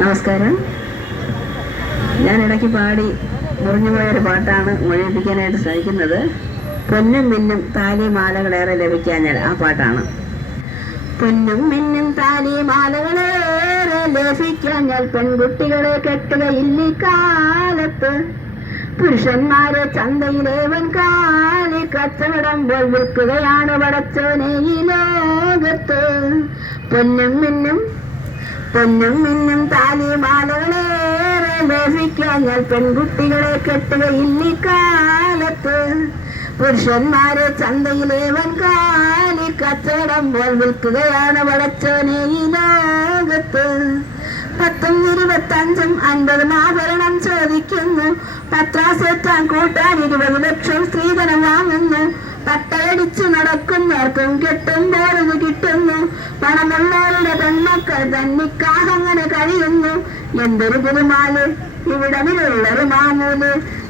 നമസ്കാരം. ഞാൻ ഇടയ്ക്ക് പാടി മുറിഞ്ഞു പോയൊരു പാട്ടാണ് മൊഴിപ്പിക്കാനായിട്ട് ശ്രമിക്കുന്നത്. പൊന്നും മിന്നും താലി മാലകളേറെ ലഭിക്കാഞ്ഞാൽ ആ പാട്ടാണ്. പൊന്നും മിന്നും താലി മാലകളേറെ ലഭിക്കാഞ്ഞാൽ പെൺകുട്ടികളെ കെട്ടുകയില്ല കാലത്ത്. പുരുഷന്മാരെ ചന്തയിലേവൻ കാലി കച്ചവടമ്പോൾ വിൽക്കുകയാണ് വടച്ചോനെ ഈ ലോകത്ത്. പൊന്നും മിന്നും പൊന്നും മിന്നും താലിമാലകളേറെ ഞാൻ പെൺകുട്ടികളെ കെട്ടുകയില്ല കാലത്ത്. പുരുഷന്മാരെ ചന്തയിലേവൻ കാലി കച്ചവടം പോൽ വിൽക്കുകയാണ് വളച്ചോനെ ഈ ലോകത്ത്. പത്തും ഇരുപത്തഞ്ചും അൻപതും ആഭരണം ചോദിക്കുന്നു. പത്രാസെത്താൻ കൂട്ടാൻ ഇരുപത് ലക്ഷം സ്ത്രീധനം വാങ്ങുന്നു. പട്ടയടിച്ചു നടക്കുന്നവർക്കും കിട്ടുമ്പോൾ എന്തൊരു പുതുമാൽ ഇവിടമിലുള്ളൊരു മാമൂൽ.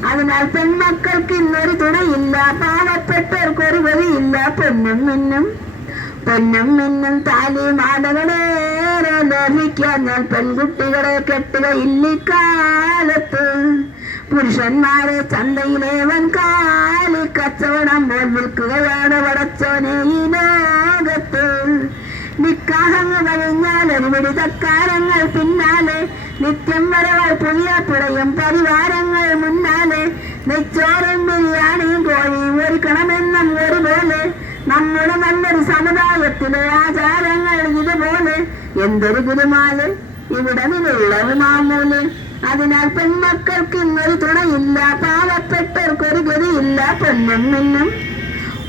അതിനാൽ പെൺമക്കൾക്ക് ഇന്നൊരു തുണയില്ല പാവപ്പെട്ടവർക്ക് ഒരു വഴിയില്ല. പൊന്നും മിന്നും പൊന്നും മിന്നും താലി മാലകളേറെ ലഭിക്കാൻ ഞാൻ പെൺകുട്ടികളെ കെട്ടുക ഇല്ലിക്കാലത്ത്. പുരുഷന്മാരെ ചന്തയിലേവൻ കാലി കച്ചവടം പോൽ വിൽക്കുകയാണ് വടച്ചോനെ. ഈ ലോകത്ത് നിക്കാഹങ്ങൾ തക്കാരങ്ങൾ പിന്നാലെ നിത്യം വരവൾ പുതിയ പുറയും പരിവാരങ്ങൾ മുന്നാലെ നെച്ചോറും ബിരിയാണിയും കോഴിയും ഒരുക്കണമെന്നും ഒരുപോലെ നമ്മുടെ നല്ലൊരു സമുദായത്തിലെ ആചാരങ്ങൾ ഇതുപോലെ. എന്തൊരു ഗുരുമാൽ? ഇവിടെ നിന്നുള്ളത് മാമൂൽ. അതിനാൽ പെൺമക്കൾക്ക് ഇന്നൊരു തുണയില്ല പാവപ്പെട്ടവർക്കൊരു ഗതിയില്ല. പൊന്നും മിന്നും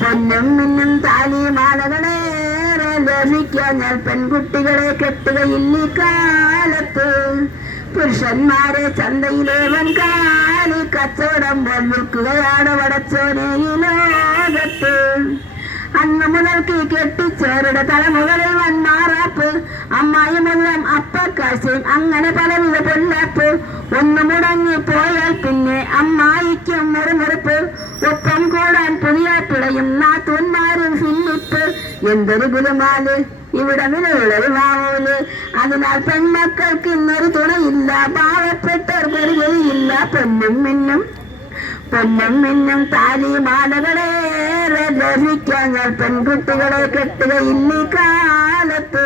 പൊന്നും മിന്നും താലിമാലകളേറെ ലഭിക്കാൻ ഞാൻ പെൺകുട്ടികളെ കെട്ടുകയില്ല കാലത്ത്. പുരുഷന്മാരെ ചന്തയിലെ കാലി കച്ചവടം പോൽ വിൽക്കുകയാണ് വടച്ചോനെ ഈ ലോകത്ത്. അന്ന് മുതൽക്ക് കെട്ടിച്ചോരുടെ തലമുകളിൽ വന്നാറാപ്പ് അമ്മായി മുതലും അപ്പക്കാശൻ അങ്ങനെ പലവിധ പൊല്ലാപ്പ്. ഒന്ന് മുടങ്ങി പോയാൽ പിന്നെ എന്തൊരു ഗുരുമാൽ ഇവിടമിലുള്ളൊരു മാവൂൽ അതിനാൽ പെൺമക്കൾക്ക് ഇന്നൊരു തുണയില്ല. പാവപ്പെട്ടവർക്കൊരു ഗതിയില്ല. പെണ്ണും മിന്നും പൊന്നും മിന്നും താലി മാലകളേറെ ഞാൻ പെൺകുട്ടികളെ കെട്ടുകയില്ല കാലത്ത്.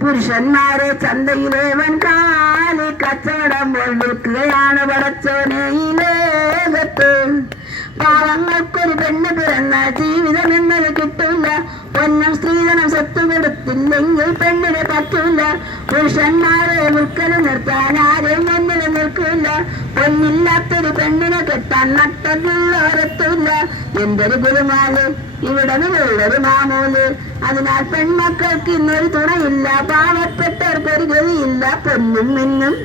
പുരുഷന്മാരെ ചന്തയിലേവൻ കാലി കച്ചവടം കൊണ്ടിരിക്കുകയാണ് പടച്ചോനെ പാവങ്ങൾക്കൊരു പെണ്ണ് പിറന്ന ജീവിതം എന്നത് കിട്ടൂല പൊന്നും സ്ത്രീധനം സ്വത്ത് കൊടുത്തില്ലെങ്കിൽ പെണ്ണിനെ പറ്റൂല പുരുഷന്മാരെ മുക്കൽ നിർത്താൻ ആരെയും മുന്നിൽ നിൽക്കില്ല. പൊന്നില്ലാത്തൊരു പെണ്ണിനെ കെട്ടാൻ നട്ടതില്ലോരത്തില്ല എന്തൊരു ഗുരുമാൽ? ഇവിടെ നിന്നുള്ളൊരു മാമൂൽ. അതിനാൽ പെൺമക്കൾക്ക് ഇന്നൊരു തുണയില്ല. പാവപ്പെട്ടവർക്ക് ഒരു ഗതിയില്ല. പൊന്നും മിന്നും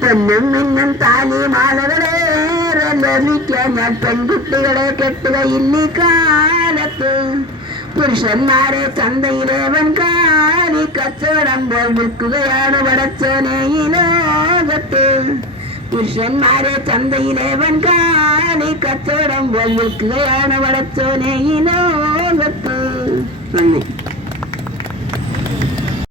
പൊന്നും മിന്നും താലി മാലകളേറെ ലഭിക്കാൻ ഞാൻ പെൺകുട്ടികളെ കെട്ടുകയില്ല കാലത്ത്. പുരുഷന്മാരെ ചന്തയിലേവൻ കാലി കച്ചവടം പോൽ വിൽക്കുകയാണ് വടച്ചോനെ ഈ ലോകത്ത് പുരുഷന്മാരെ ചന്തയിലേവൻ കാലി കച്ചവടം പോൽ വിൽക്കുകയാണ് വടച്ചോനെ ഈ ലോകത്ത് നന്ദി